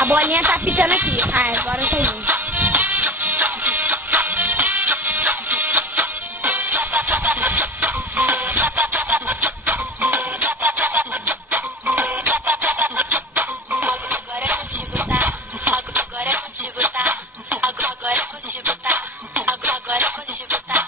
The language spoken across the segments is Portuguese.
A bolinha tá pitando aqui. Ah, agora tá indo. Agora é contigo, tá? Agora é contigo, tá? Agora é contigo, tá? Agora é contigo, tá?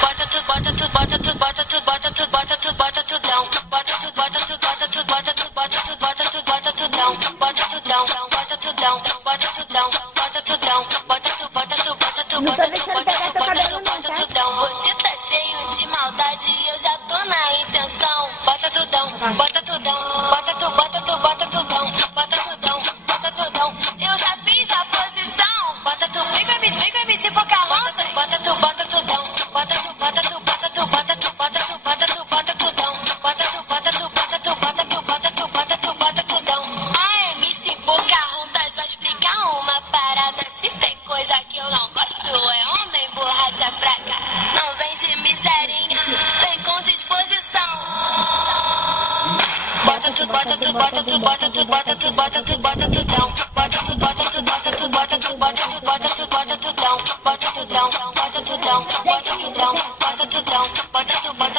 Bota tudo, bota tudo, bota tudo, bota tudo, bota tudo, bota tudo, bota tudão. Bota tudo, bota tudo, bota tudo, bota tudo, bota tudo, bota tudo, bota tudão. Bota tudão, bota tudão, bota tudão, bota tudão, bota tu, bota tu, bota tu, Não tô bota tu, deixando bota pegar tu, teu bota cabelo tu, não, bota tá? tudão. Você tá cheio de maldade e eu já tô na intenção. Bota tudão, bota tudão, bota tu, bota tu, bota tudão, bota tudão, bota tudão. Eu já fiz a posição. Bota tu, vem me Pocahontas. Bota tu, bota tudão, bota tu, bota tu, bota tu, bota tu, bota tu, bota tu, bota tudão. Bota tu, bota tu, bota tu, bota tu, bota tu, bota tu, bota tudão. A MC Pocahontas vai explicar uma parada. Se tem coisa que eu não gosto, é homem borracha fraca. Não vem de miserinha, vem com disposição. Bota tudo, bota tudo, bota tudo, bota tudo, bota tudo, bota tudo, bota tudão. Bota tudo, bota tudo, bota tudo, bota tudo, bota tudo, bota tudo, bota tudão. Bota tudão, bota tudão, bota tudão, bota tudão, bota tudo, bota